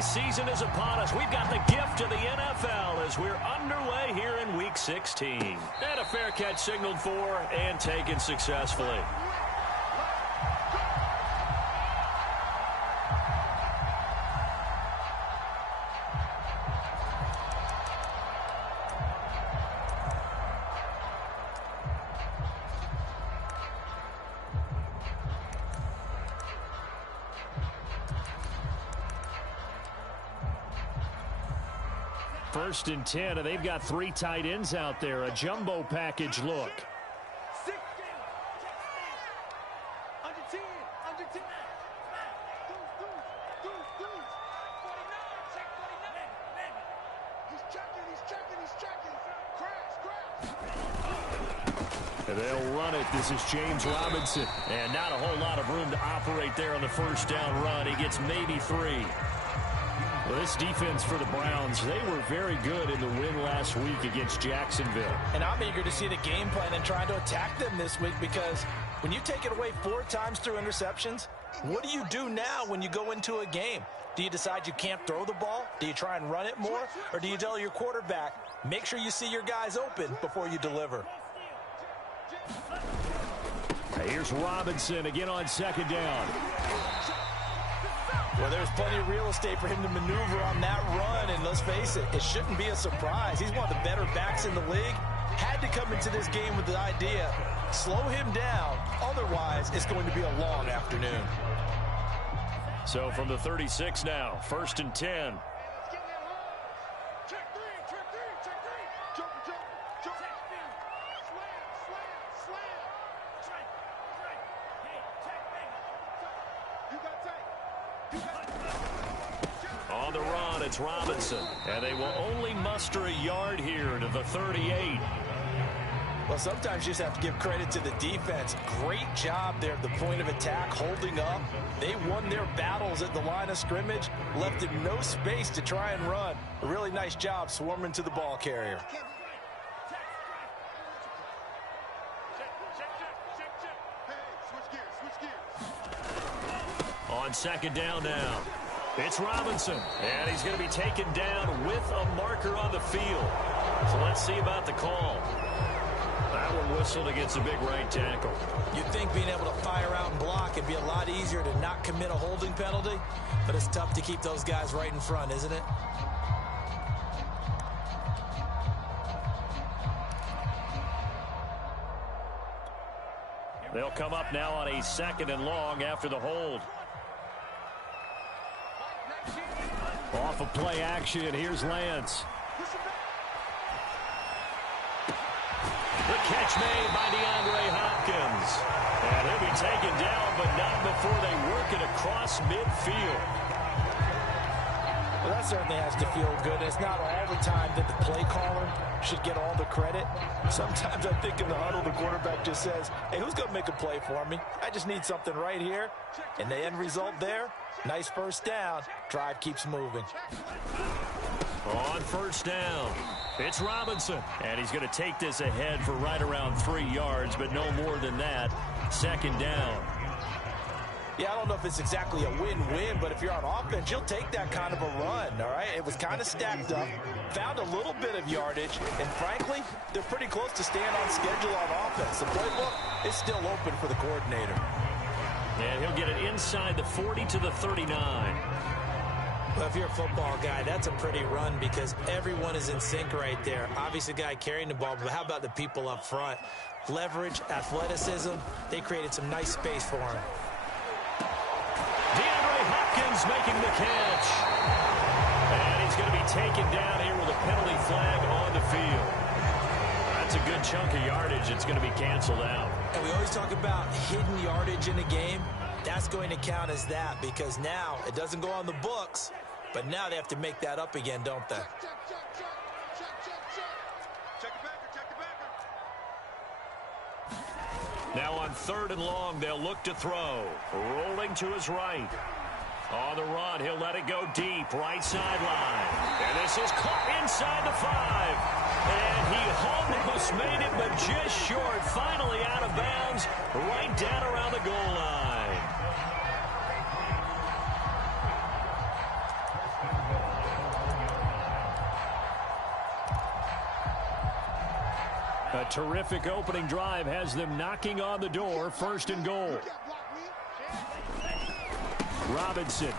holiday season is upon us. We've got the gift of the NFL as we're underway here in Week 16. And a fair catch signaled for and taken successfully. First and 10, and they've got 3 tight ends out there. A jumbo package look. And they'll run it. This is James Robinson. And not a whole lot of room to operate there on the first down run. He gets maybe 3. Well, this defense for the Browns, they were very good in the win last week against Jacksonville. And I'm eager to see the game plan and trying to attack them this week, because when you take it away 4 times through interceptions, what do you do now when you go into a game? Do you decide you can't throw the ball? Do you try and run it more? Or do you tell your quarterback, make sure you see your guys open before you deliver? Here's Robinson again on second down. Well, there's plenty of real estate for him to maneuver on that run, and let's face it, it shouldn't be a surprise. He's one of the better backs in the league. Had to come into this game with the idea, slow him down, otherwise it's going to be a long afternoon. So from the 36 now, first and 10. On the run, it's Robinson. And they will only muster a yard here to the 38. Well, sometimes you just have to give credit to the defense. Great job there at the point of attack, holding up. They won their battles at the line of scrimmage, left him no space to try and run. A really nice job swarming to the ball carrier. On second down now, it's Robinson, and he's going to be taken down with a marker on the field. So let's see about the call. That one whistled against a big right tackle. You'd think being able to fire out and block would be a lot easier to not commit a holding penalty, but it's tough to keep those guys right in front, isn't it? They'll come up now on a second and long after the hold. Off of play action, here's Lance. The catch made by DeAndre Hopkins. And he'll be taken down, but not before they work it across midfield. Well, that certainly has to feel good. It's not all the time that the play caller should get all the credit. Sometimes I think in the huddle, the quarterback just says, hey, who's going to make a play for me? I just need something right here. And the end result there, nice first down. Drive keeps moving. On first down, it's Robinson. And he's going to take this ahead for right around 3 yards, but no more than that. Second down. Yeah, I don't know if it's exactly a win-win, but if you're on offense, you'll take that kind of a run, all right? It was kind of stacked up, found a little bit of yardage, and frankly, they're pretty close to staying on schedule on offense. The playbook is still open for the coordinator. And he'll get it inside the 40 to the 39. Well, if you're a football guy, that's a pretty run because everyone is in sync right there. Obviously, the guy carrying the ball, but how about the people up front? Leverage, athleticism, they created some nice space for him. DeAndre Hopkins making the catch. And he's going to be taken down here with a penalty flag on the field. That's a good chunk of yardage. It's going to be canceled out. And we always talk about hidden yardage in a game. That's going to count as that because now it doesn't go on the books, but now they have to make that up again, don't they? Now on third and long, they'll look to throw. Rolling to his right. On the run, he'll let it go deep, right sideline. And this is caught inside the 5. And he almost made it, but just short. Finally out of bounds, right down around the goal line. A terrific opening drive has them knocking on the door. First and goal. Robinson.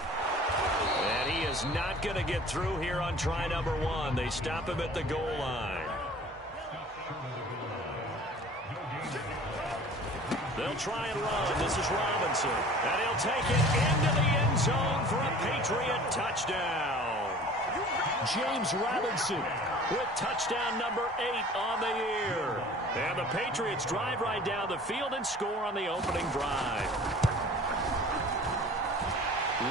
And he is not going to get through here on try number 1. They stop him at the goal line. They'll try and run. This is Robinson. And he'll take it into the end zone for a Patriot touchdown. James Robinson with touchdown number 8 on the year. And the Patriots drive right down the field and score on the opening drive.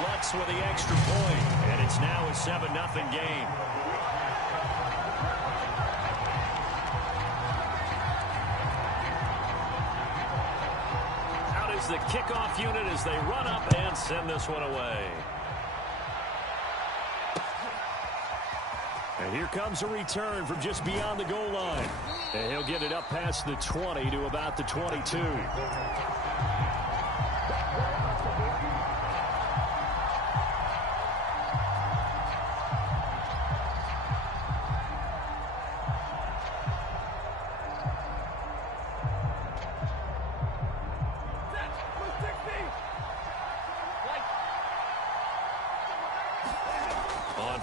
Lutz with the extra point, and it's now a 7-0 game. Out is the kickoff unit as they run up and send this one away. And here comes a return from just beyond the goal line. And he'll get it up past the 20 to about the 22.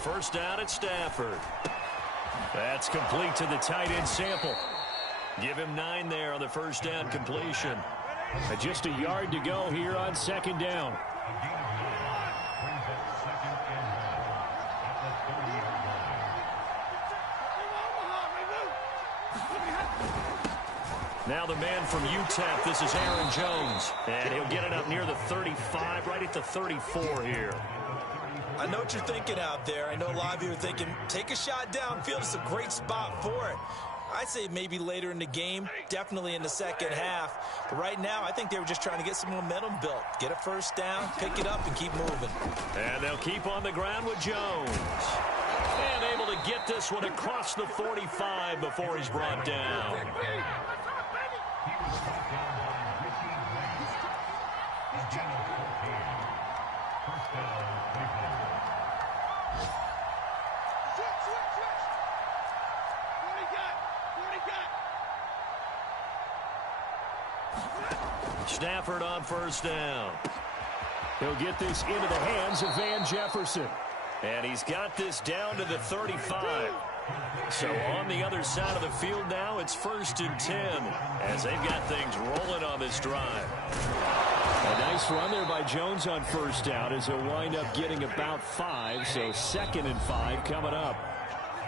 First down at Stafford. That's complete to the tight end Sample. Give him 9 there on the first down completion. Just a yard to go here on second down. Now the man from UTEP, this is Aaron Jones. And he'll get it up near the 35, right at the 34 here. I know what you're thinking out there. I know a lot of you are thinking, take a shot downfield. It's a great spot for it. I'd say maybe later in the game, definitely in the second half. But right now, I think they were just trying to get some momentum built. Get a first down, pick it up, and keep moving. And they'll keep on the ground with Jones. And able to get this one across the 45 before he's brought down. Stafford on first down. He'll get this into the hands of Van Jefferson. And he's got this down to the 35. So on the other side of the field now, it's 1st and 10 as they've got things rolling on this drive. A nice run there by Jones on first down as he'll wind up getting about 5. So 2nd and 5 coming up.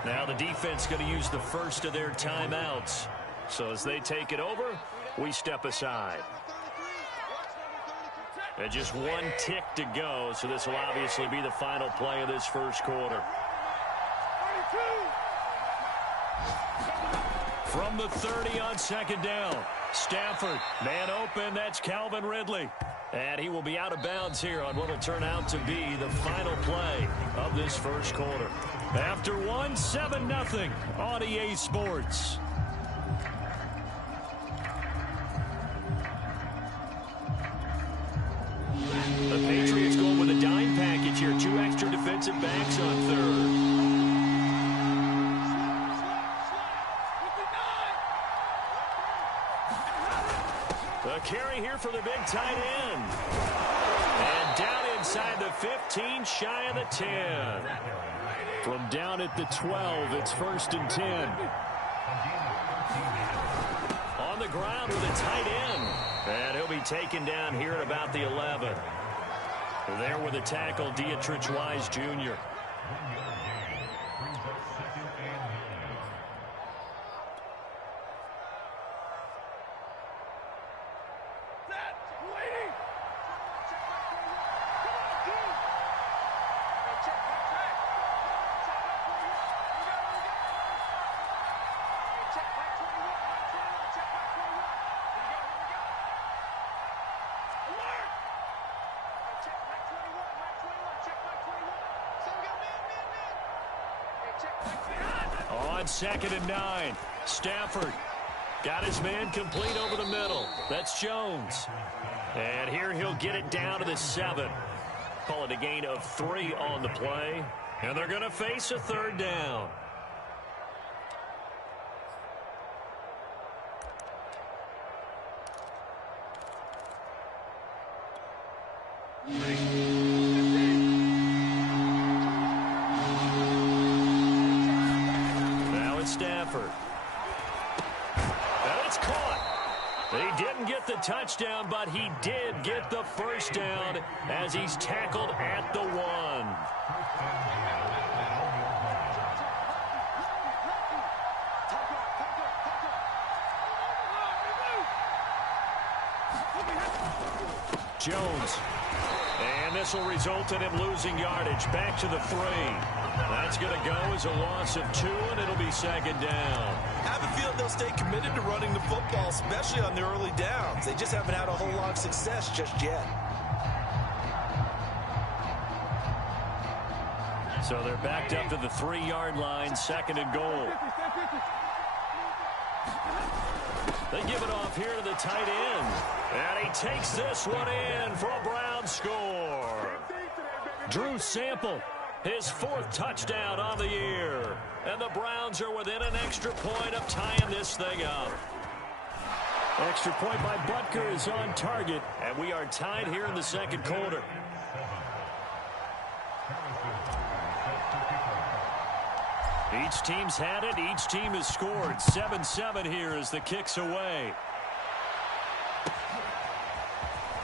Now the defense going to use the first of their timeouts. So as they take it over, we step aside. And just 1 tick to go, so this will obviously be the final play of this first quarter. From the 30 on second down, Stafford, man open, that's Calvin Ridley. And he will be out of bounds here on what will turn out to be the final play of this first quarter. After 1, 7-0 on EA Sports. The Patriots going with a dime package here. 2 extra defensive backs on third. A carry here for the big tight end. And down inside the 15, shy of the 10. From down at the 12, it's 1st and 10. On the ground with a tight end. And he'll be taken down here at about the 11. There with a tackle, Dietrich Wise Jr. On 2nd and 9, Stafford got his man complete over the middle. That's Jones. And here he'll get it down to the 7. Call it a gain of 3 on the play. And they're going to face a 3rd down. Now it's Stafford. And it's caught. He didn't get the touchdown, but he did get the first down as he's tackled at the 1. Jones. And this will result in him losing yardage. Back to the 3. That's going to go as a loss of 2, and it'll be second down. I have a feeling they'll stay committed to running the football, especially on the early downs. They just haven't had a whole lot of success just yet. So they're backed up to the 3-yard line, second and goal. They give it off here to the tight end. And he takes this one in for a Brown score. Drew Sample, his 4th touchdown on the year. And the Browns are within an extra point of tying this thing up. Extra point by Butker is on target. And we are tied here in the second quarter. Each team's had it. Each team has scored. 7-7 here as the kick's away.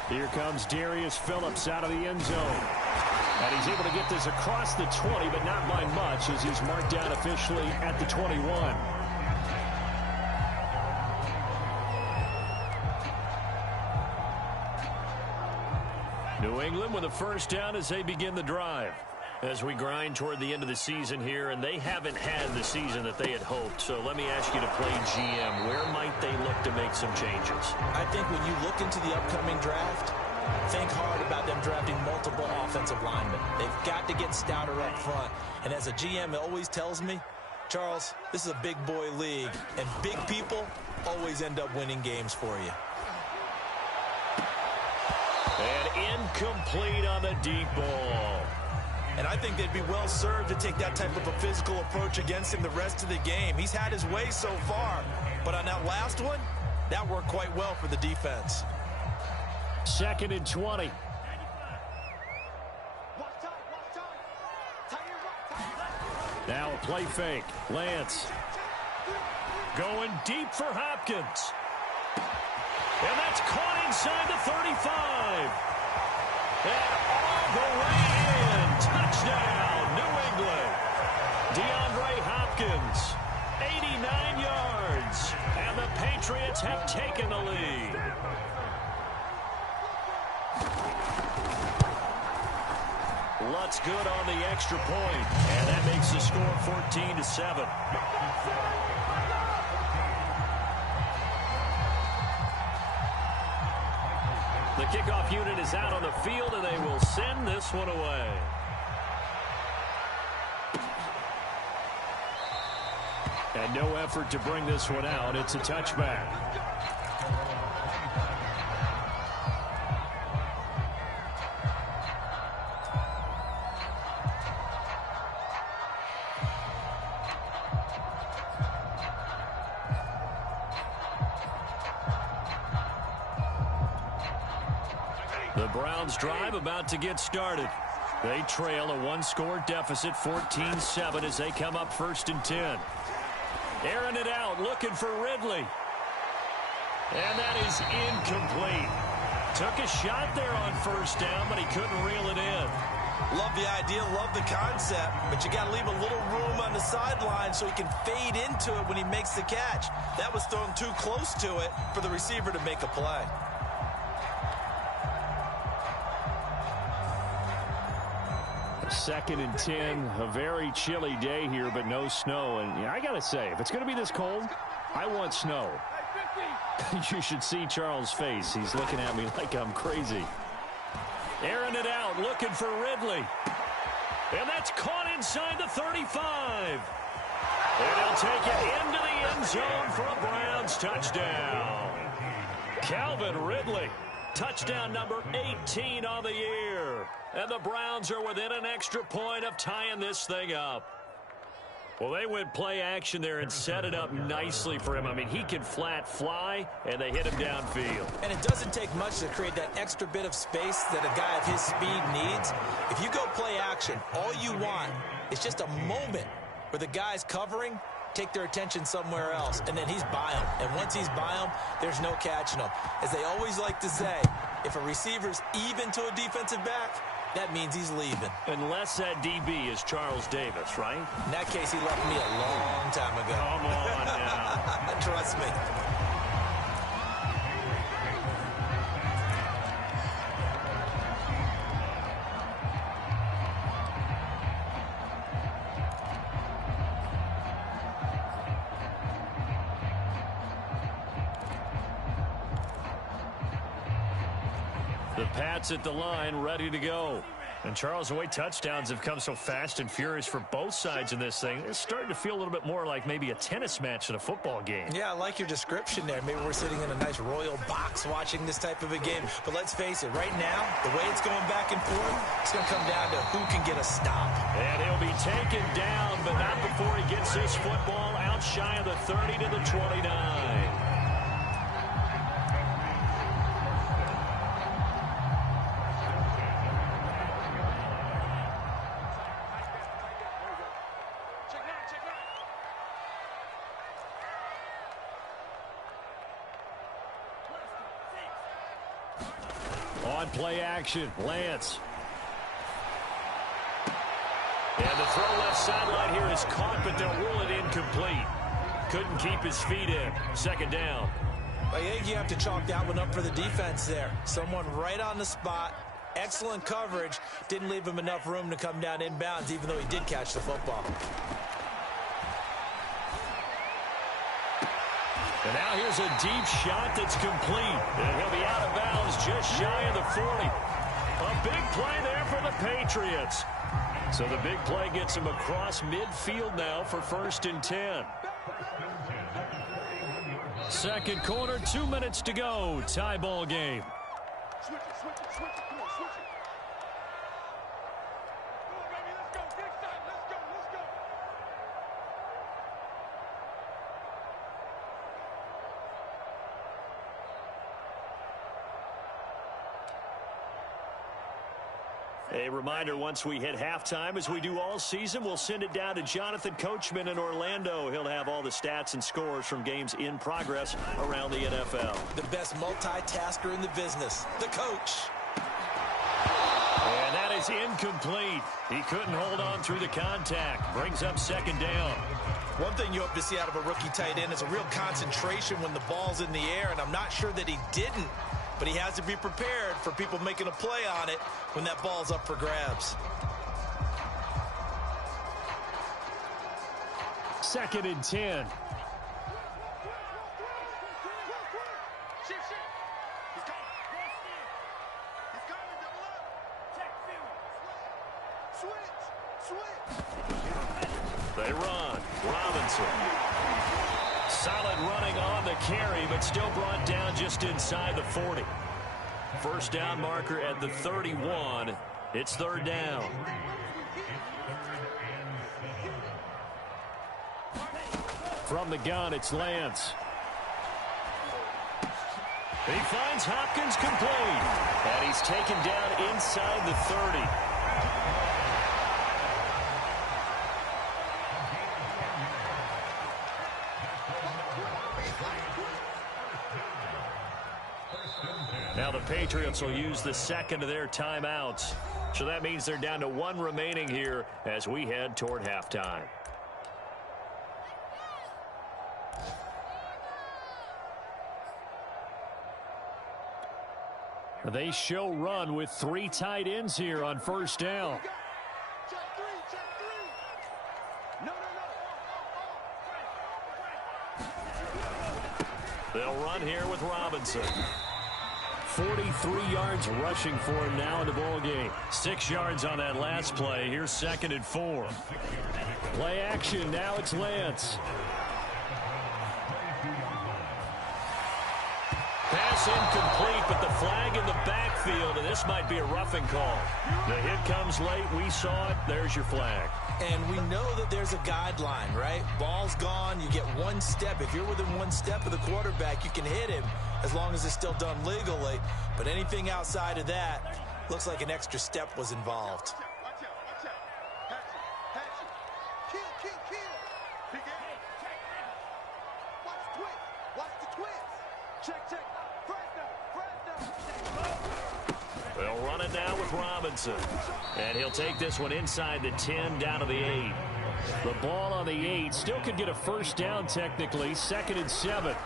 Here comes Darius Phillips out of the end zone. And he's able to get this across the 20, but not by much as he's marked down officially at the 21. New England with a first down as they begin the drive. As we grind toward the end of the season here, and they haven't had the season that they had hoped. So let me ask you to play GM. Where might they look to make some changes? I think when you look into the upcoming draft, think hard about them drafting multiple offensive linemen. They've got to get stouter up front. And as a GM, it always tells me, Charles, this is a big boy league, and big people always end up winning games for you. And incomplete on the deep ball. And I think they'd be well served to take that type of a physical approach against him the rest of the game. He's had his way so far, but on that last one, that worked quite well for the defense. 2nd and 20. Now a play fake. Lance. Going deep for Hopkins. And that's caught inside the 35. And all the way in. Touchdown, New England. DeAndre Hopkins, 89 yards. And the Patriots have taken the lead. Lutz good on the extra point. And that makes the score 14-7. The kickoff unit is out on the field, and they will send this one away. And no effort to bring this one out. It's a touchback. The Browns drive about to get started. They trail a one-score deficit, 14-7, as they come up 1st and 10. Airing it out, looking for Ridley. And that is incomplete. Took a shot there on 1st down, but he couldn't reel it in. Love the idea, love the concept, but you got to leave a little room on the sideline so he can fade into it when he makes the catch. That was thrown too close to it for the receiver to make a play. Second and 10, a very chilly day here, but no snow. And yeah, I got to say, if it's going to be this cold, I want snow. You should see Charles' face. He's looking at me like I'm crazy. Airing it out, looking for Ridley. And that's caught inside the 35. And he'll take it into the end zone for a Browns touchdown. Calvin Ridley, touchdown number 18 on the year. And the Browns are within an extra point of tying this thing up. Well, they went play action there and set it up nicely for him. I mean, he can flat fly, and they hit him downfield. And it doesn't take much to create that extra bit of space that a guy of his speed needs. If you go play action, all you want is just a moment where the guy's covering, take their attention somewhere else, and then he's by him. And once he's by him, there's no catching him. As they always like to say, if a receiver's even to a defensive back, that means he's leaving. Unless that DB is Charles Davis, right? In that case, he left me a long time ago. Come on now. Trust me. The Pats at the line, ready to go. And, Charles, the way touchdowns have come so fast and furious for both sides in this thing, it's starting to feel a little bit more like maybe a tennis match in a football game. Yeah, I like your description there. Maybe we're sitting in a nice royal box watching this type of a game. But let's face it, right now, the way it's going back and forth, it's going to come down to who can get a stop. And he'll be taken down, but not before he gets this football out shy of the 30 to the 29. On play action, Lance. And the throw left sideline here is caught, but they'll rule it incomplete. Couldn't keep his feet in. Second down. I think you have to chalk that one up for the defense there. Someone right on the spot. Excellent coverage. Didn't leave him enough room to come down inbounds, even though he did catch the football. And now here's a deep shot that's complete. And he'll be out of bounds just shy of the 40. A big play there for the Patriots. So the big play gets him across midfield now for 1st and 10. Second quarter, 2 minutes to go. Tie ball game. Switch it, switch it, switch it. Come on, switch it. Come on, baby, let's go. Get excited. Let's go, let's go. A reminder, once we hit halftime, as we do all season, we'll send it down to Jonathan Coachman in Orlando. He'll have all the stats and scores from games in progress around the NFL. The best multitasker in the business, the coach. And that is incomplete. He couldn't hold on through the contact. Brings up second down. One thing you hope to see out of a rookie tight end is a real concentration when the ball's in the air, and I'm not sure that he didn't. But he has to be prepared for people making a play on it when that ball's up for grabs. Second and 10. Shift. He's coming. He's coming. Double up. Check field. Switch. They run. Robinson. Solid running on the carry, but still brought down just inside the 40. First down marker at the 31. It's third down. From the gun, it's Lance. He finds Hopkins complete. And he's taken down inside the 30. Now the Patriots will use the second of their timeouts. So that means they're down to one remaining here as we head toward halftime. They show run with 3 tight ends here on first down. Check three. No. They'll run here with Robinson. 43 yards rushing for him now in the ball game. 6 yards on that last play. Here's second and 4. Play action. Now it's Lance. Pass incomplete, but the flag in the backfield, and this might be a roughing call. The hit comes late. We saw it. There's your flag. And we know that there's a guideline, right? Ball's gone, you get one step. If you're within one step of the quarterback, you can hit him as long as it's still done legally. But anything outside of that, looks like an extra step was involved. Watch out, watch out. Hatch it. Kill. Big A. Watch the twist. Watch the twist. Check. Fresh down. They'll run it now with Robinson. And he'll take this one inside the 10 down to the 8. The ball on the 8 still could get a first down technically. 2nd and 7.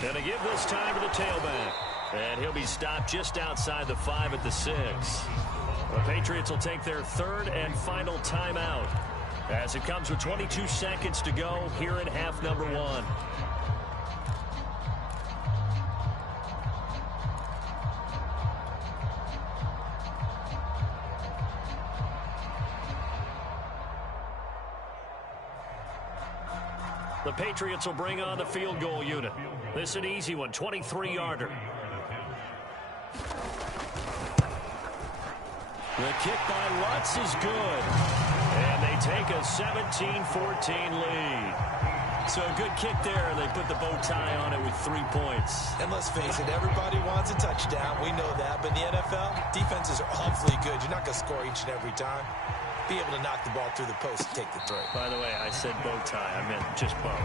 Gonna give this time to the tailback. And he'll be stopped just outside the 5 at the 6. The Patriots will take their 3rd and final timeout as it comes with 22 seconds to go here in half number 1. The Patriots will bring on the field goal unit. This is an easy one, 23-yarder. The kick by Lutz is good. And they take a 17-14 lead. So a good kick there. They put the bow tie on it with 3 points. And let's face it, everybody wants a touchdown. We know that. But in the NFL, defenses are awfully good. You're not going to score each and every time. Be able to knock the ball through the post and take the throw. By the way, I said bow tie. I meant just bow.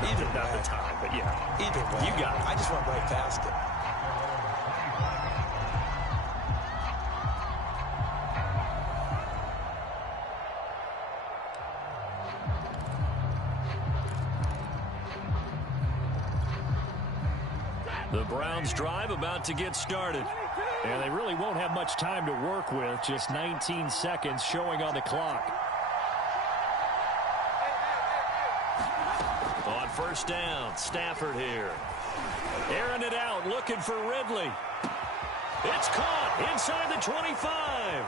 Either Not way. the tie, but yeah. Either way. You got it. I just went right past it. The Browns drive about to get started. And they really won't have much time to work with. Just 19 seconds showing on the clock. On first down, Stafford here. Airing it out, looking for Ridley. It's caught inside the 25.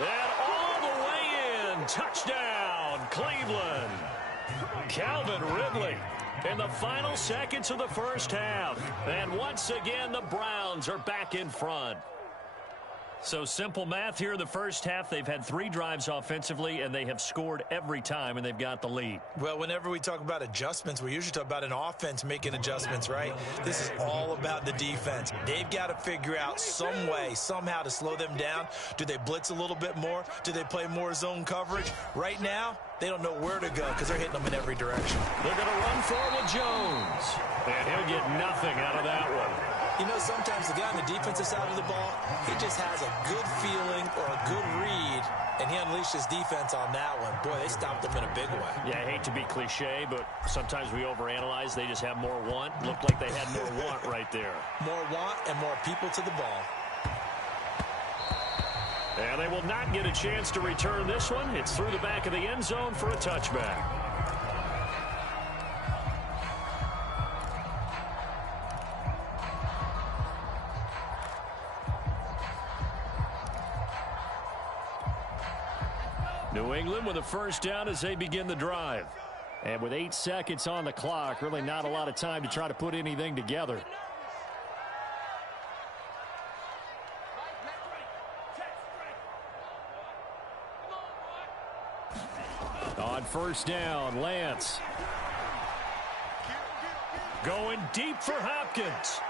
And all the way in. Touchdown, Cleveland. Calvin Ridley in the final seconds of the first half. And once again, the Browns are back in front. So simple math here in the first half. They've had 3 drives offensively, and they have scored every time, and they've got the lead. Well, whenever we talk about adjustments, we usually talk about an offense making adjustments, right? This is all about the defense. They've got to figure out some way, somehow to slow them down. Do they blitz a little bit more? Do they play more zone coverage? Right now, they don't know where to go because they're hitting them in every direction. They're going to run for it with Jones. And he'll get nothing out of that one. You know, sometimes the guy on the defensive side of the ball, he just has a good feeling or a good read, and he unleashed his defense on that one. Boy, they stopped him in a big way. Yeah, I hate to be cliche, but sometimes we overanalyze. They just have more want. Looked like they had more want right there. More want and more people to the ball. And they will not get a chance to return this one. It's through the back of the end zone for a touchback. New England with a first down as they begin the drive. And with 8 seconds on the clock, really not a lot of time to try to put anything together. On first down, Lance. Going deep for Hopkins.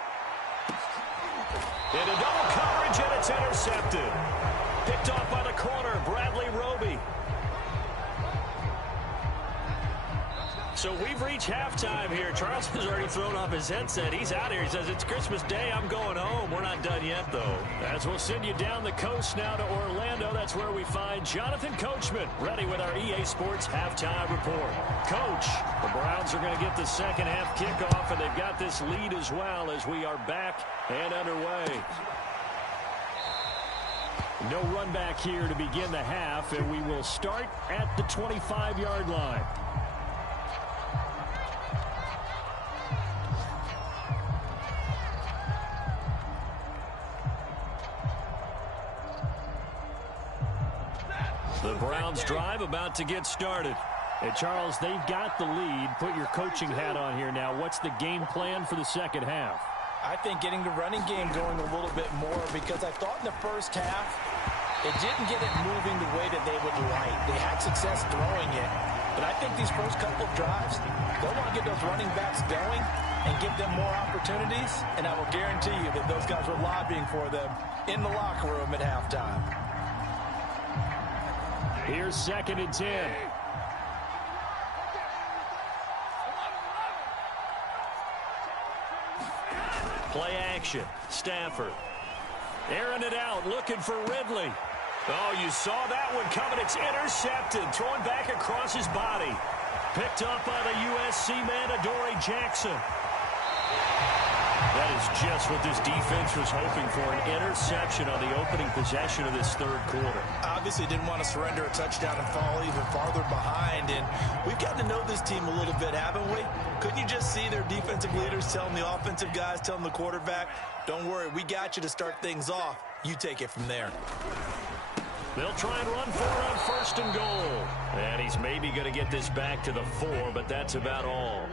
Into double coverage, and it's intercepted. Picked off by the corner, Bradley Roby. So we've reached halftime here. Charles has already thrown off his headset. He's out here. He says, it's Christmas Day. I'm going home. We're not done yet, though. As we'll send you down the coast now to Orlando. That's where we find Jonathan Coachman, ready with our EA Sports halftime report. Coach, the Browns are going to get the second half kickoff, and they've got this lead as well as we are back and underway. No run back here to begin the half, and we will start at the 25-yard line. The Browns drive about to get started. And Charles, they've got the lead. Put your coaching hat on here now. What's the game plan for the second half? I think getting the running game going a little bit more, because I thought in the first half They didn't get it moving the way that they would like. They had success throwing it, but I think these first couple of drives, they'll want to get those running backs going and give them more opportunities, and I will guarantee you that those guys were lobbying for them in the locker room at halftime. Here's 2nd and 10. Play action. Stafford. Airing it out, looking for Ridley. Oh, you saw that one coming. It's intercepted. Thrown back across his body. Picked up by the USC man, Adoree Jackson. That is just what this defense was hoping for, an interception on the opening possession of this third quarter. Obviously didn't want to surrender a touchdown and fall even farther behind, and we've gotten to know this team a little bit, haven't we? Couldn't you just see their defensive leaders telling the offensive guys, telling the quarterback, don't worry, we got you to start things off. You take it from there. They'll try and run for it on 1st and goal. And he's maybe going to get this back to the 4, but that's about all.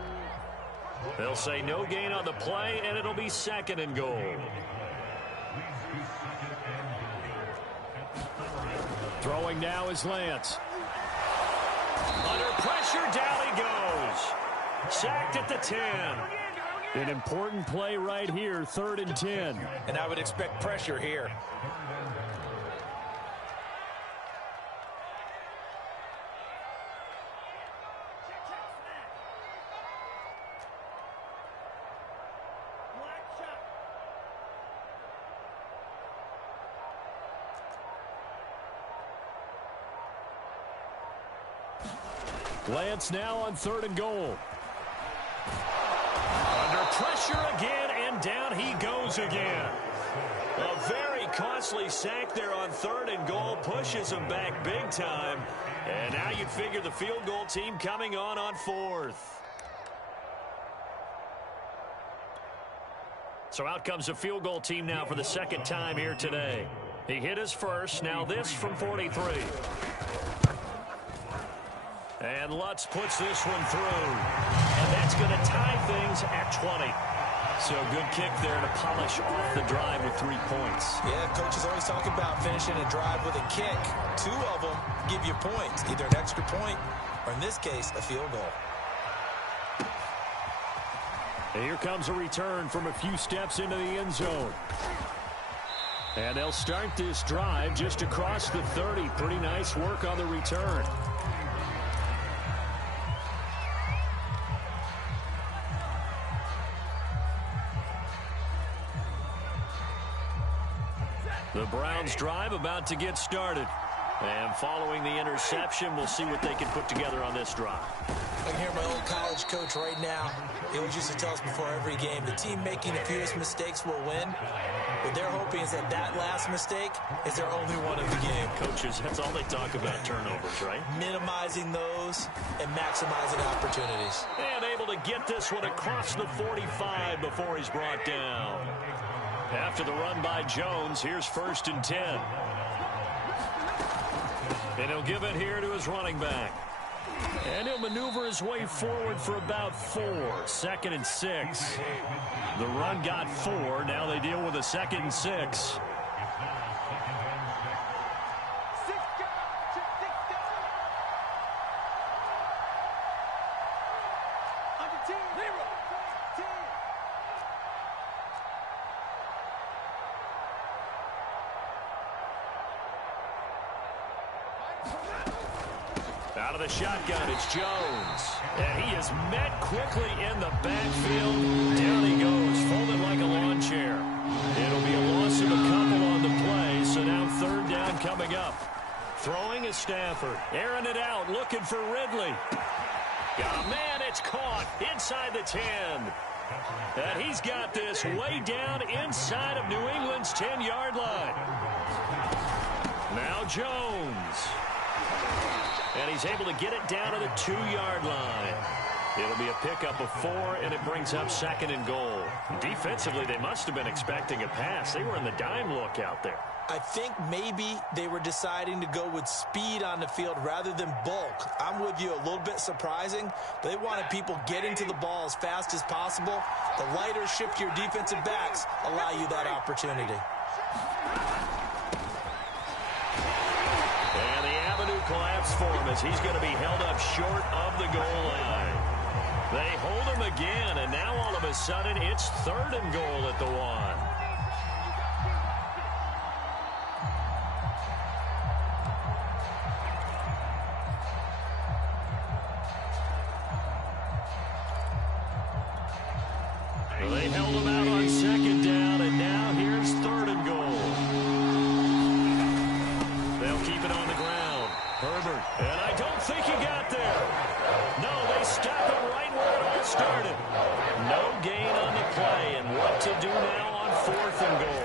They'll say no gain on the play, and it'll be 2nd and goal. Throwing now is Lance. Under pressure, down he goes. Sacked at the 10. An important play right here, 3rd and 10. And I would expect pressure here. Lance now on 3rd and goal. Under pressure again, and down he goes again. A very costly sack there on 3rd and goal. Pushes him back big time. And now you'd figure the field goal team coming on 4th. So out comes the field goal team now for the 2nd time here today. He hit his first. Now this from 43. And Lutz puts this one through. And that's going to tie things at 20. So good kick there to polish off the drive with 3 points. Yeah, coaches always talk about finishing a drive with a kick. 2 of them give you points, either an extra point or, in this case, a field goal. And here comes a return from a few steps into the end zone. And they'll start this drive just across the 30. Pretty nice work on the return. The Browns drive about to get started. And following the interception, we'll see what they can put together on this drive. I can hear my old college coach right now. He always used to tell us before every game, the team making the fewest mistakes will win. What they're hoping is that that last mistake is their only one of the game. Coaches, that's all they talk about, turnovers, right? Minimizing those and maximizing opportunities. And able to get this one across the 45 before he's brought down. After the run by Jones, here's 1st and 10. And he'll give it here to his running back. And he'll maneuver his way forward for about 4. 2nd and 6. The run got 4. Now they deal with a 2nd and 6. Out of the shotgun, it's Jones. And he is met quickly in the backfield. Down he goes, folded like a lawn chair. It'll be a loss of a couple on the play, so now 3rd down coming up. Throwing is Stafford. Airing it out, looking for Ridley. Oh, man, it's caught inside the 10. And he's got this way down inside of New England's 10-yard line. Now Jones. And he's able to get it down to the 2-yard line. It'll be a pickup of 4, and it brings up 2nd and goal. Defensively, they must have been expecting a pass. They were in the dime look out there. I think maybe they were deciding to go with speed on the field rather than bulk. I'm with you, a little bit surprising. They wanted people getting to the ball as fast as possible. The lighter, shiftier defensive backs allow you that opportunity. collapse for him as he's going to be held up short of the goal line. They hold him again, and now all of a sudden it's 3rd and goal at the 1. They held him out on 2nd down, and now here's 3rd and goal. They'll keep it on the ground. Herbert, and I don't think he got there. No, they stop him right where it all started. No gain on the play, and what to do now on 4th and goal.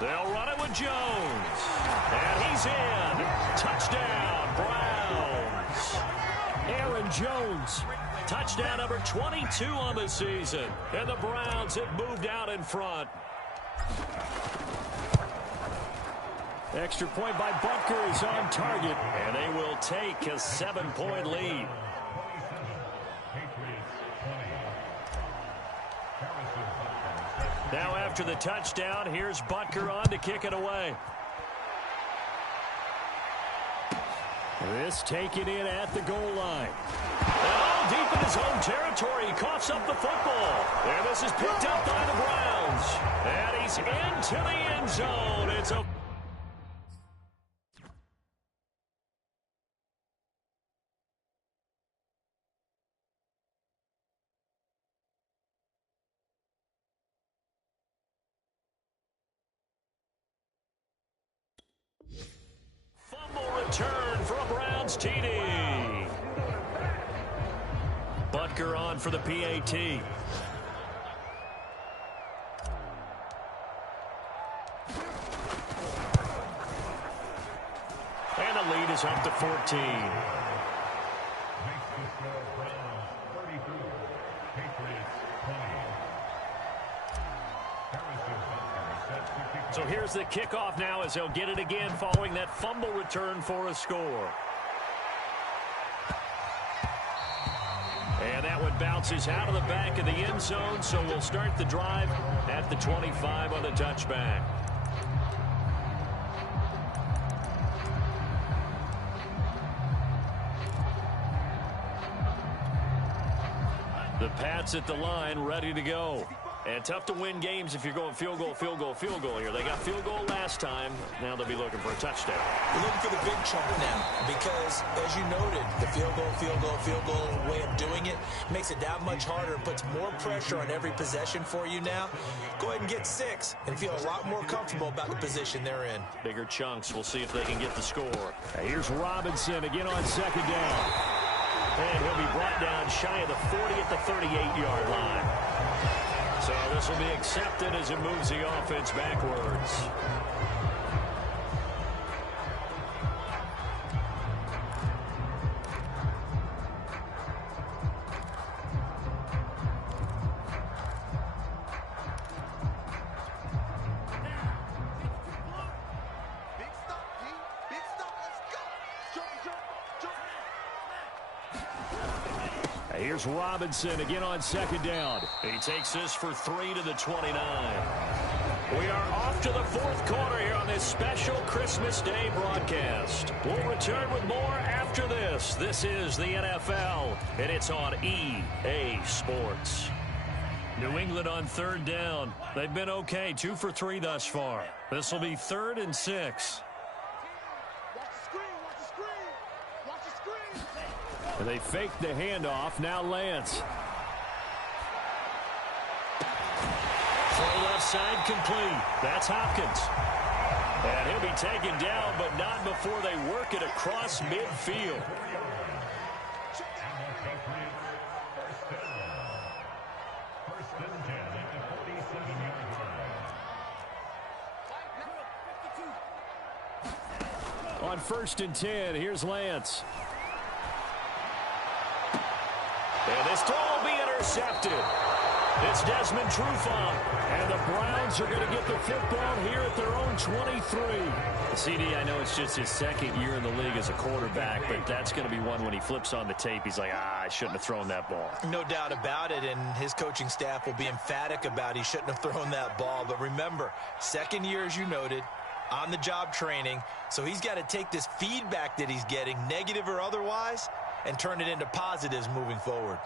They'll run it with Jones. And he's in. Touchdown, Browns. Aaron Jones. Touchdown number 22 on the season. And the Browns have moved out in front. Extra point by Butker is on target. And they will take a 7-point lead. Now after the touchdown, here's Butker on to kick it away. This taken in at the goal line. And all deep in his own territory, he coughs up the football. And this is picked up by the Browns. And he's into the end zone. It's a return for a Browns TD. Butker on for the PAT. And the lead is up to 14. So here's the kickoff now as they'll get it again following that fumble return for a score. And that one bounces out of the back of the end zone, so we'll start the drive at the 25 on the touchback. The Pats at the line ready to go. And tough to win games if you're going field goal, field goal, field goal here. They got field goal last time. Now they'll be looking for a touchdown. We're looking for the big chunk now because, as you noted, the field goal way of doing it makes it that much harder and puts more pressure on every possession for you now. Go ahead and get 6 and feel a lot more comfortable about the position they're in. Bigger chunks. We'll see if they can get the score. Here's Robinson again on 2nd down. And he'll be brought down shy of the 40 at the 38-yard line. So this will be accepted as it moves the offense backwards. Big stop, G. Big stop. Let's go. Jump. Here's Robinson again on 2nd down. He takes this for 3 to the 29. We are off to the 4th quarter here on this special Christmas Day broadcast. We'll return with more after this. This is the NFL, and it's on EA Sports. New England on 3rd down. They've been okay, 2 for 3 thus far. This will be 3rd and 6. They fake the handoff. Now Lance. Throw left side complete. That's Hopkins. And he'll be taken down, but not before they work it across midfield. On 1st and 10, here's Lance. And this throw will be intercepted. It's Desmond Trufant. And the Browns are going to get the football here at their own 23. CD, I know it's just his second year in the league as a quarterback, but that's going to be one when he flips on the tape. He's like, I shouldn't have thrown that ball. No doubt about it, and his coaching staff will be emphatic about he shouldn't have thrown that ball. But remember, second year, as you noted, on-the-job training, so he's got to take this feedback that he's getting, negative or otherwise, and turn it into positives moving forward.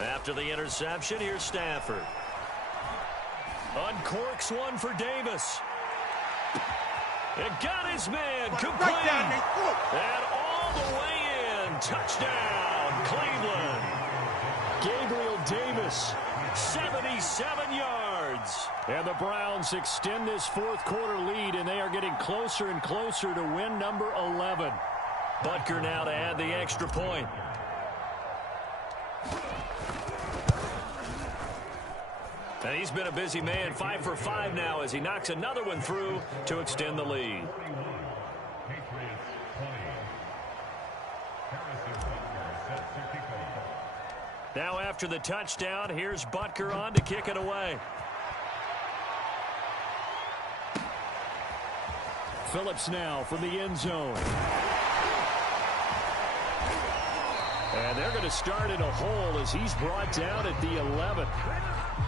After the interception, here's Stafford. Uncorks one for Davis. It got his man complete. And all the way in. Touchdown, Cleveland. Gabriel Davis. 77 yards. And the Browns extend this fourth quarter lead, and they are getting closer and closer to win number 11. Butker now to add the extra point. And he's been a busy man, 5 for 5 now as he knocks another one through to extend the lead. Now after the touchdown, here's Butker on to kick it away. Phillips now from the end zone. And they're going to start in a hole as he's brought down at the 11.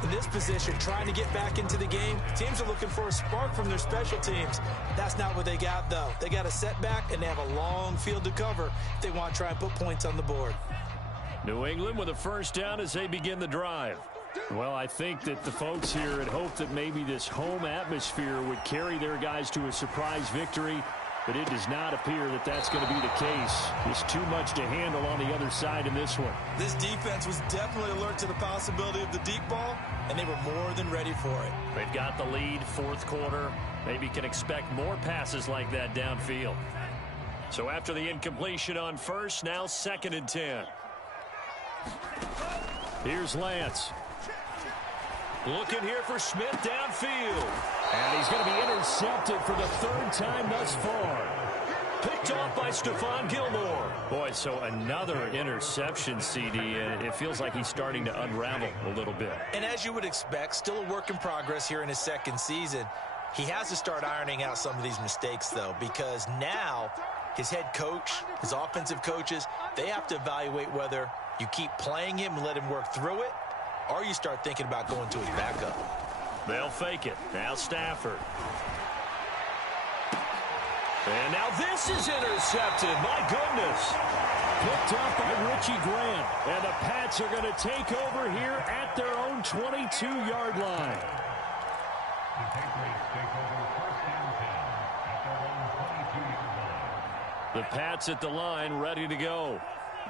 In this position, trying to get back into the game, teams are looking for a spark from their special teams. That's not what they got, though. They got a setback, and they have a long field to cover if they want to try and put points on the board. New England with a first down as they begin the drive. Well, I think that the folks here had hoped that maybe this home atmosphere would carry their guys to a surprise victory, but it does not appear that that's going to be the case. There's too much to handle on the other side in this one. This defense was definitely alert to the possibility of the deep ball, and they were more than ready for it. They've got the lead, fourth quarter. Maybe can expect more passes like that downfield. So after the incompletion on first, now 2nd and 10. Here's Lance. Looking here for Smith downfield. And he's going to be intercepted for the third time thus far. Picked off by Stephon Gilmore. Boy, so another interception, CD, and it feels like he's starting to unravel a little bit. And as you would expect, still a work in progress here in his second season. He has to start ironing out some of these mistakes, though, because now his head coach, his offensive coaches, they have to evaluate whether you keep playing him and let him work through it, or you start thinking about going to his backup. They'll fake it. Now Stafford. And now this is intercepted. My goodness. Picked up by Richie Grant. And the Pats are going to take over here at their own 22-yard line. The Pats at the line, ready to go.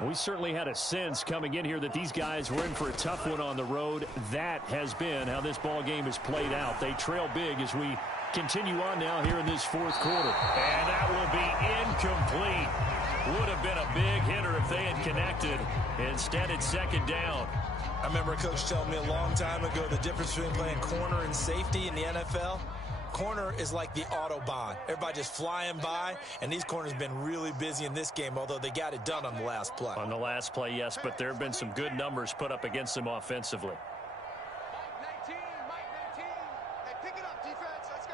We certainly had a sense coming in here that these guys were in for a tough one on the road. That has been how this ball game has played out. They trail big as we continue on now here in this fourth quarter. And that will be incomplete. Would have been a big hitter if they had connected. Instead, it's 2nd down. I remember a coach telling me a long time ago the difference between playing corner and safety in the NFL. Corner is like the Autobahn. Everybody just flying by, and these corners have been really busy in this game, although they got it done on the last play. On the last play, yes, but there have been some good numbers put up against them offensively. Mike 19, Mike 19. Hey, pick it up, defense. Let's go.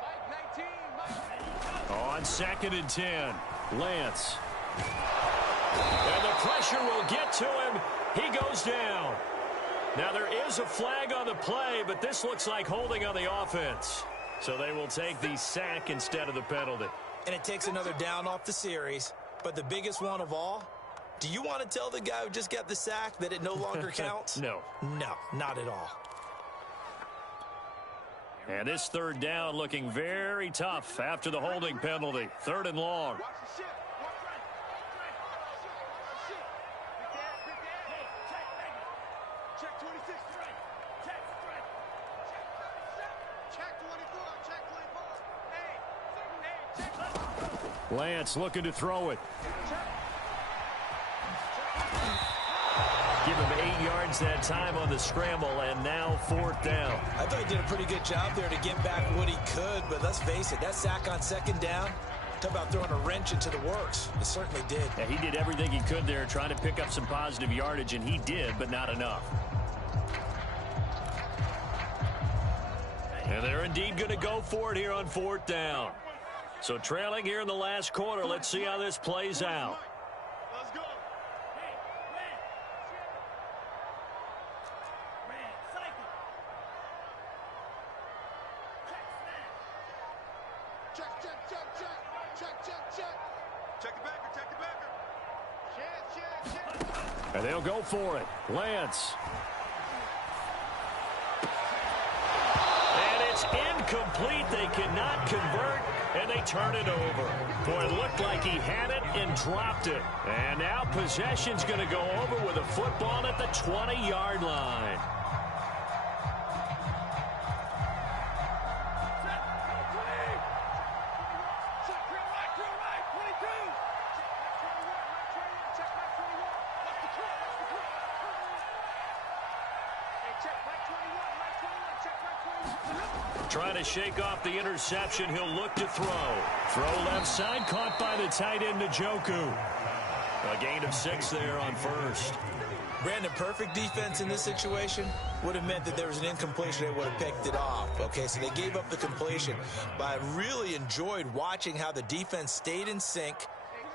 Mike 19, Mike 19. On 2nd and 10, Lance. And the pressure will get to him. He goes down. Now there is a flag on the play, but this looks like holding on the offense. So they will take the sack instead of the penalty. And it takes another down off the series. But the biggest one of all, do you want to tell the guy who just got the sack that it no longer counts? No. No, not at all. And this 3rd down looking very tough after the holding penalty. 3rd and long. Watch the shit. Watch right. Watch right. Big dad, big dad. Hey, check, baby. Check 26. Right. Check, right. Check 24. Check 24. Hey, check. Lance looking to throw it. Give him 8 yards that time on the scramble, and now 4th down. I thought he did a pretty good job there to get back what he could, but let's face it, that sack on 2nd down, talk about throwing a wrench into the works. It certainly did. Yeah, he did everything he could there trying to pick up some positive yardage, and he did, but not enough. And they're indeed going to go for it here on 4th down. So trailing here in the last quarter, let's see how this plays out. Let's go. Check. Check it backer, check it backer. Check. And they'll go for it. Lance. And it's incomplete. They cannot convert, and they turn it over. Boy, it looked like he had it and dropped it. And now possession's going to go over with a football at the 20-yard line. Trying to shake off the interception. He'll look to throw. Throw left side, caught by the tight end, Njoku. A gain of 6 there on 1st. Brandon, perfect defense in this situation would have meant that there was an incompletion. They would have picked it off. Okay, so they gave up the completion. But I really enjoyed watching how the defense stayed in sync,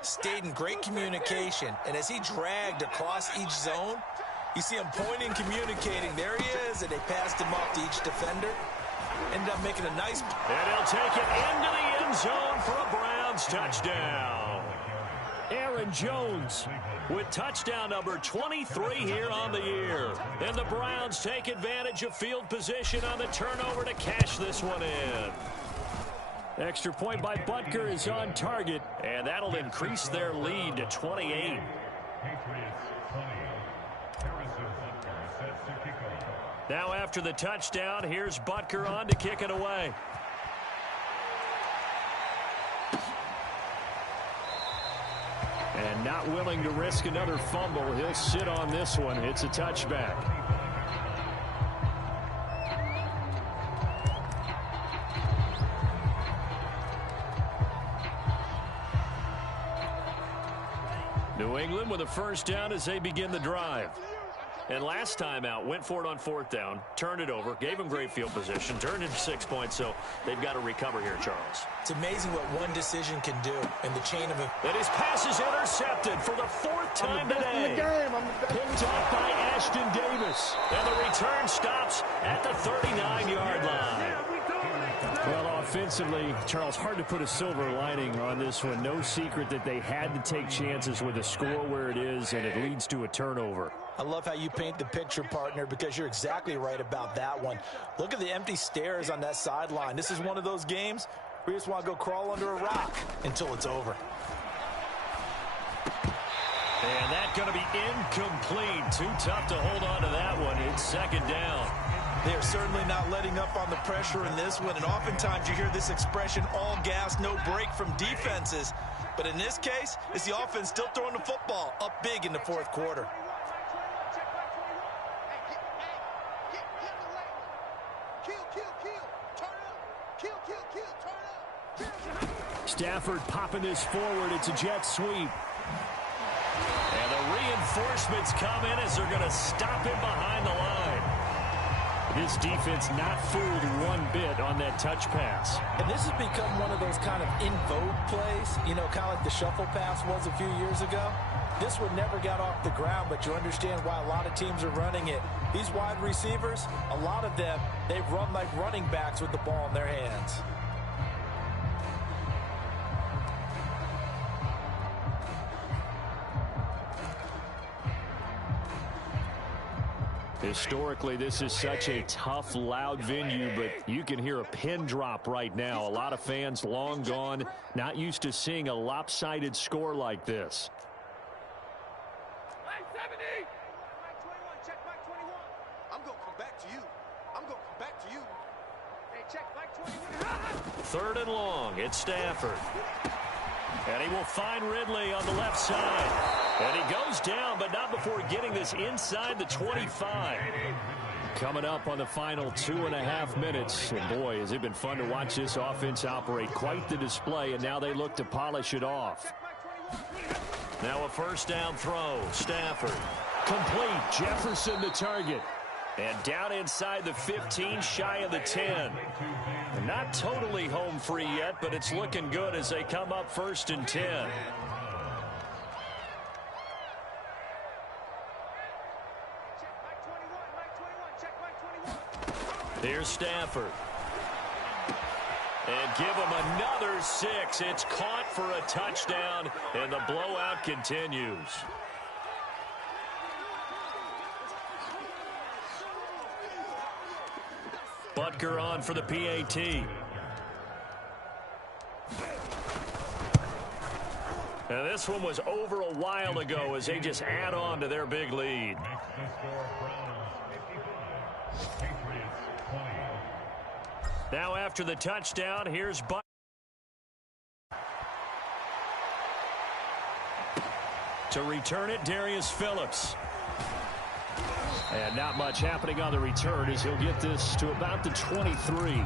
stayed in great communication. And as he dragged across each zone, you see him pointing, communicating. There he is, and they passed him off to each defender. Ended up making a nice... And he'll take it into the end zone for a Browns touchdown. Aaron Jones with touchdown number 23 here on the year. And the Browns take advantage of field position on the turnover to cash this one in. Extra point by Butker is on target, and that'll increase their lead to 28. Now after the touchdown, here's Butker on to kick it away. And not willing to risk another fumble, he'll sit on this one. It's a touchback. New England with a 1st down as they begin the drive. And last time out, went for it on 4th down, turned it over, gave them great field position, turned into 6 points, so they've got to recover here, Charles. It's amazing what one decision can do in the chain of... And his pass is intercepted for the 4th time today. Picked up by Ashton Davis. And the return stops at the 39-yard line. Well, offensively, Charles, hard to put a silver lining on this one. No secret that they had to take chances with a score where it is, and it leads to a turnover. I love how you paint the picture, partner, because you're exactly right about that one. Look at the empty stares on that sideline. This is one of those games where you just want to go crawl under a rock until it's over. And that's going to be incomplete. Too tough to hold on to that one. It's 2nd down. They are certainly not letting up on the pressure in this one, and oftentimes you hear this expression, all gas, no break from defenses. But in this case, it's the offense still throwing the football up big in the 4th quarter. Stafford popping this forward. It's a jet sweep. And the reinforcements come in as they're going to stop him behind the line. This defense not fooled one bit on that touch pass. And this has become one of those kind of in vogue plays, you know, kind of like the shuffle pass was a few years ago. This one never got off the ground, but you understand why a lot of teams are running it. These wide receivers, a lot of them, they run like running backs with the ball in their hands. Historically, this is such a tough, loud venue, but you can hear a pin drop right now. A lot of fans long gone, not used to seeing a lopsided score like this. I'm going to come back to you. I'm going to come back to you. Hey, check, Mike 21. 3rd and long. It's Stafford. And he will find Ridley on the left side. And he goes down, but not before getting this inside the 25. Coming up on the final 2.5 minutes. And boy, has it been fun to watch this offense operate. Quite the display, and now they look to polish it off. Now a first down throw. Stafford. Complete. Jefferson the target. And down inside the 15, shy of the 10. And not totally home free yet, but it's looking good as they come up 1st and 10. Here's Stafford. And give him another 6. It's caught for a touchdown, and the blowout continues. Butker on for the PAT. And this one was over a while ago as they just add on to their big lead. Now after the touchdown, here's Butker. To return it, Darius Phillips. And not much happening on the return as he'll get this to about the 23.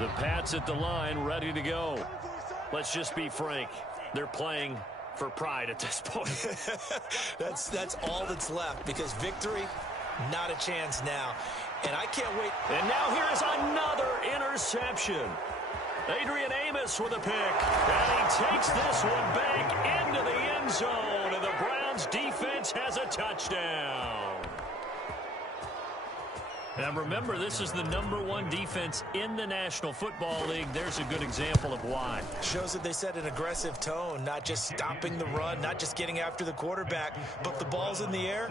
The Pats at the line, ready to go. Let's just be frank. They're playing for pride at this point. That's all that's left, because victory, not a chance now. And I can't wait. And now here is another interception. Adrian Amos with a pick. And he takes this one back into the end zone. And the Browns defense has a touchdown. And remember, this is the #1 defense in the National Football League. There's a good example of why. Shows that they set an aggressive tone, not just stopping the run, not just getting after the quarterback, but the ball's in the air.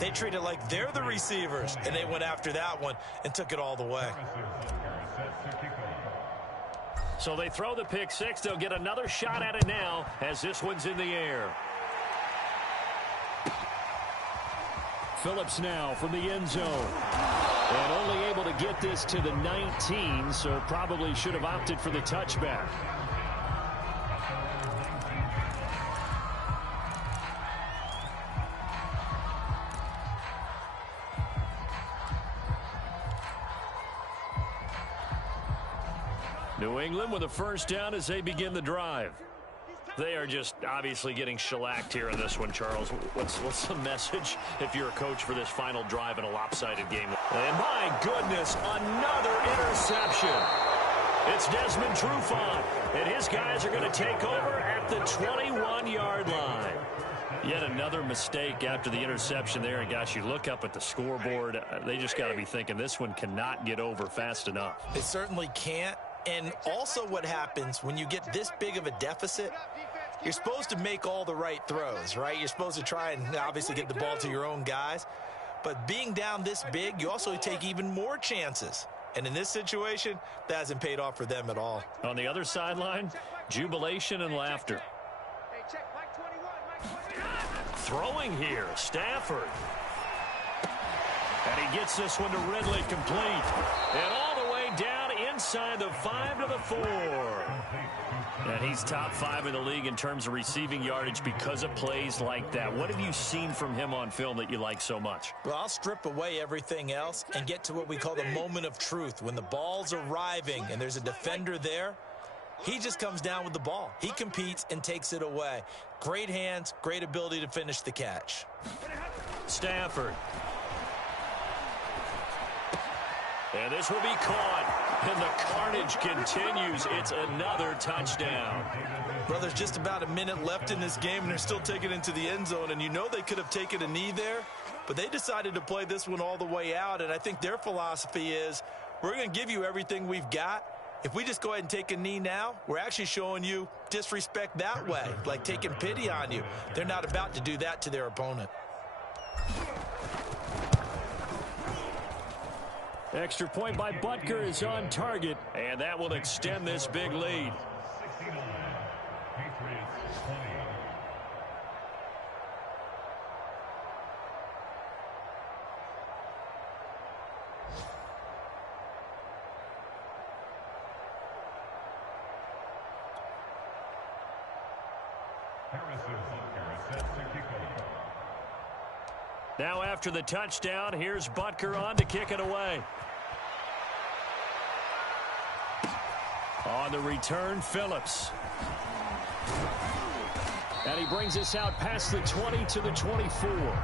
They treat it like they're the receivers, and they went after that one and took it all the way. So they throw the pick six. They'll get another shot at it now as this one's in the air. Phillips now from the end zone. And only able to get this to the 19, so probably should have opted for the touchback. New England with a first down as they begin the drive. They are just obviously getting shellacked here in this one, Charles. What's the message if you're a coach for this final drive in a lopsided game? And my goodness, another interception. It's Desmond Trufant, and his guys are going to take over at the 21-yard line. Yet another mistake after the interception there. And, gosh, you look up at the scoreboard. They just got to be thinking this one cannot get over fast enough. It certainly can't. And also what happens when you get this big of a deficit, you're supposed to make all the right throws, right? You're supposed to try and obviously get the ball to your own guys. But being down this big, you also take even more chances. And in this situation, that hasn't paid off for them at all. On the other sideline, jubilation and laughter. Throwing here, Stafford. And he gets this one to Ridley complete. And all the way down inside the 5 to the 4. And he's top 5 in the league in terms of receiving yardage because of plays like that. What have you seen from him on film that you like so much? Well, I'll strip away everything else and get to what we call the moment of truth. When the ball's arriving and there's a defender there, he just comes down with the ball. He competes and takes it away. Great hands, great ability to finish the catch. Stafford. And this will be caught. And the carnage continues. It's another touchdown. Well, there's just about a minute left in this game, and they're still taking it into the end zone. And you know they could have taken a knee there, but they decided to play this one all the way out. And I think their philosophy is, we're going to give you everything we've got. If we just go ahead and take a knee now, we're actually showing you disrespect that way, like taking pity on you. They're not about to do that to their opponent. Extra point by Butker is on target. And that will extend this big lead. Now after the touchdown, here's Butker on to kick it away. On the return, Phillips. And he brings us out past the 20 to the 24.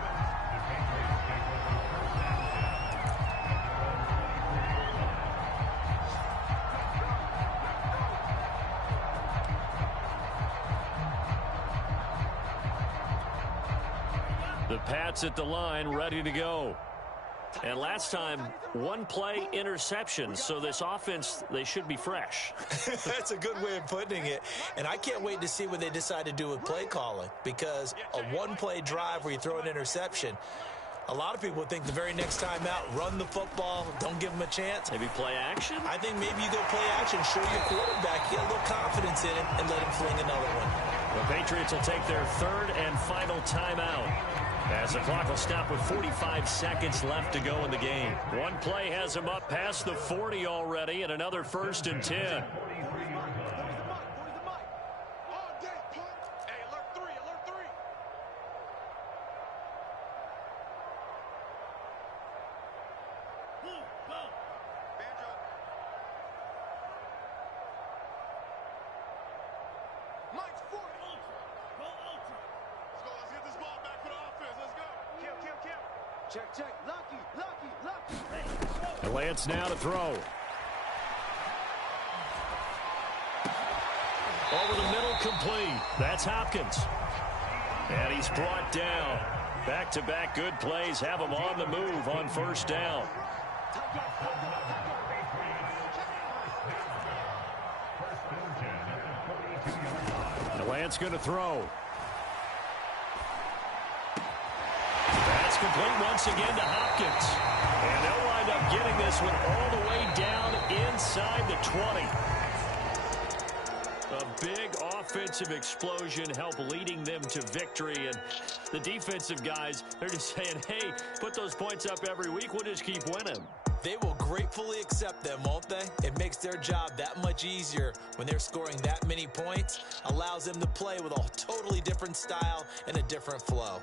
The Pats at the line, ready to go. And last time, one play interception, so this offense, they should be fresh. That's a good way of putting it. And I can't wait to see what they decide to do with play calling, because a one-play drive where you throw an interception, a lot of people think the very next time out, run the football, don't give them a chance. Maybe play action? I think maybe you go play action, show your quarterback, get a little confidence in it, and let him fling another one. The Patriots will take their third and final timeout, as the clock will stop with 45 seconds left to go in the game. One play has him up past the 40 already, and another 1st and 10. Check. Lucky. And Lance now to throw. Over the middle, complete. That's Hopkins. And he's brought down. Back-to-back good plays have him on the move on 1st down. And Lance going to throw. Complete once again to Hopkins. And they'll wind up getting this one all the way down inside the 20. A big offensive explosion helped leading them to victory. And the defensive guys, they're just saying, hey, put those points up every week. We'll just keep winning. They will gratefully accept them, won't they? It makes their job that much easier when they're scoring that many points. Allows them to play with a totally different style and a different flow.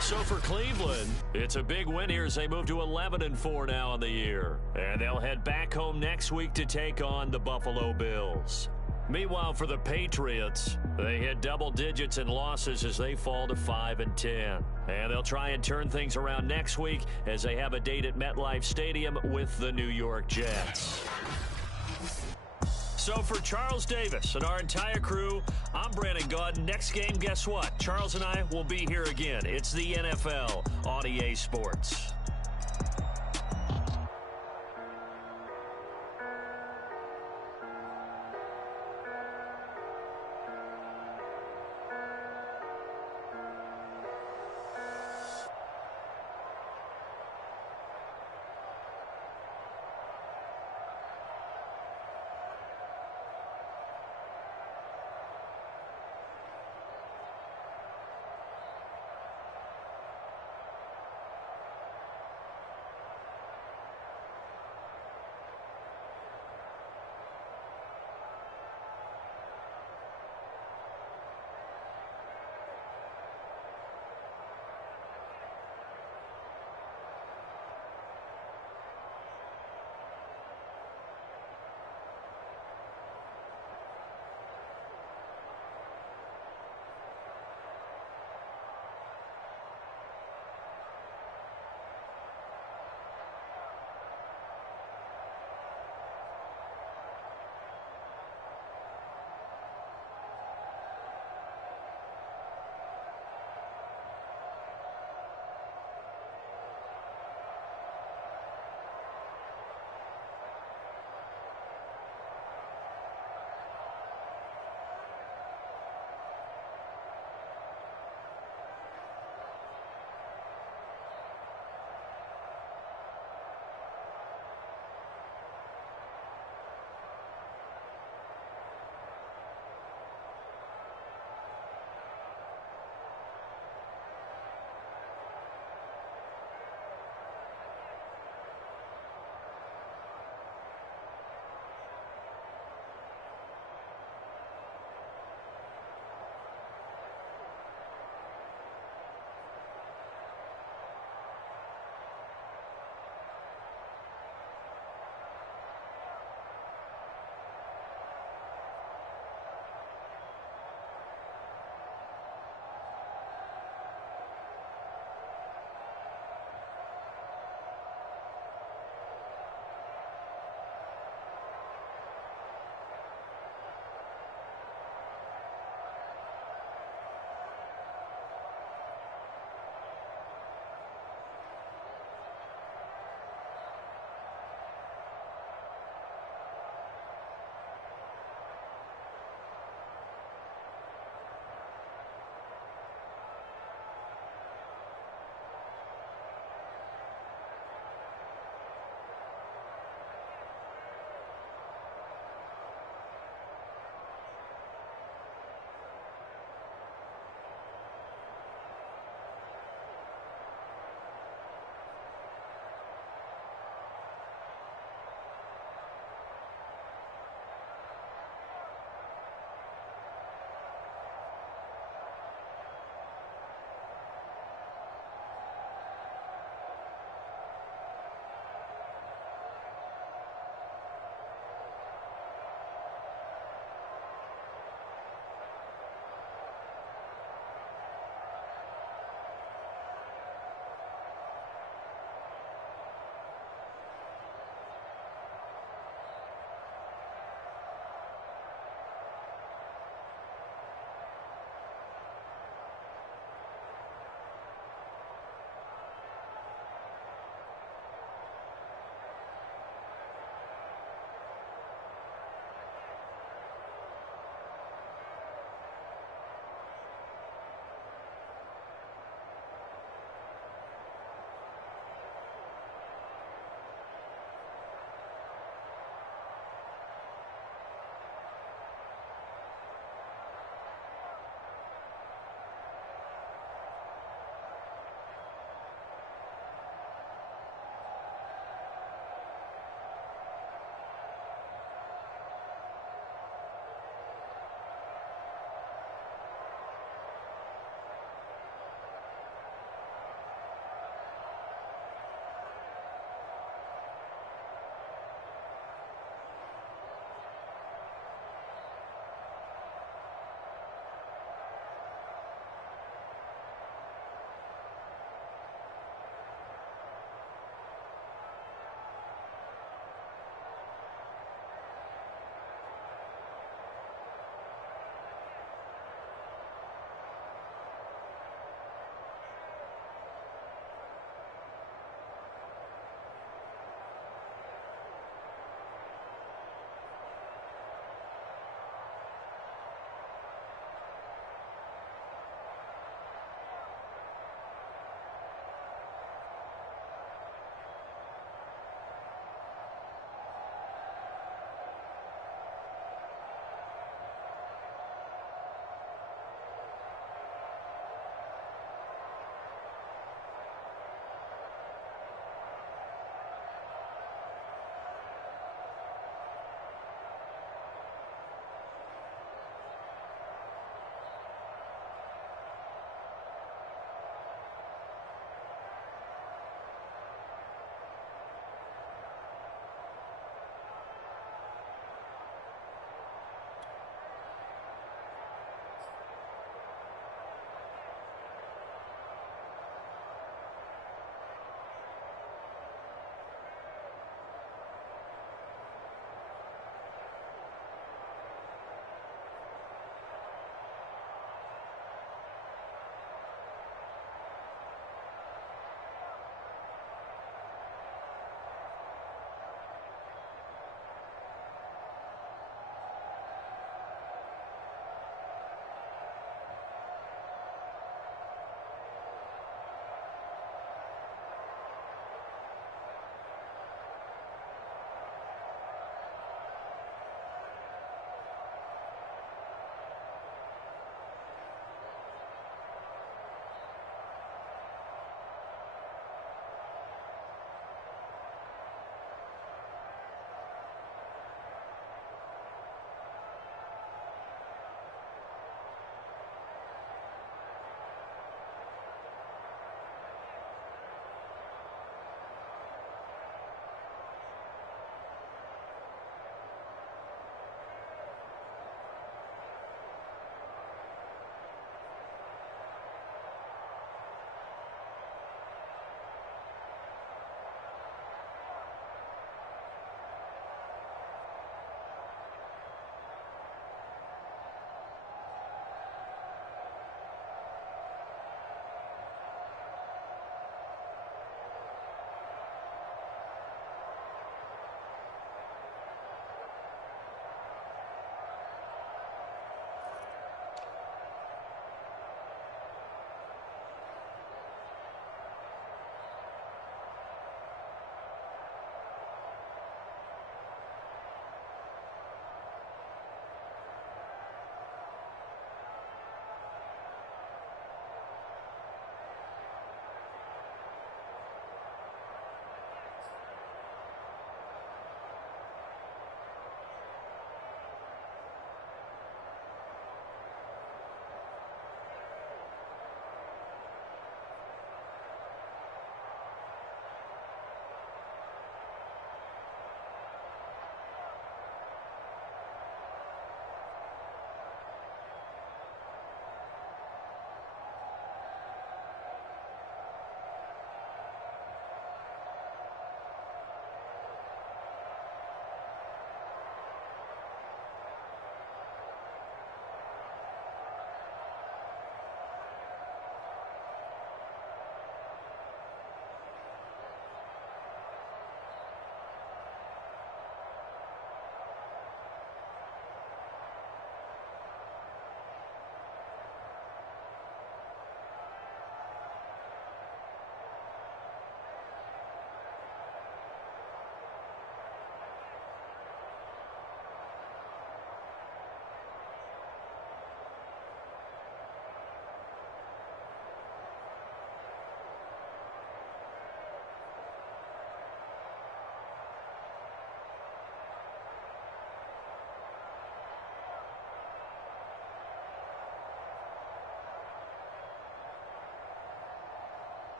So for Cleveland, it's a big win here as they move to 11-4 now on the year. And they'll head back home next week to take on the Buffalo Bills. Meanwhile, for the Patriots, they hit double digits in losses as they fall to 5-10. And they'll try and turn things around next week as they have a date at MetLife Stadium with the New York Jets. So for Charles Davis and our entire crew, I'm Brandon Gaudin. Next game, guess what? Charles and I will be here again. It's the NFL on EA Sports.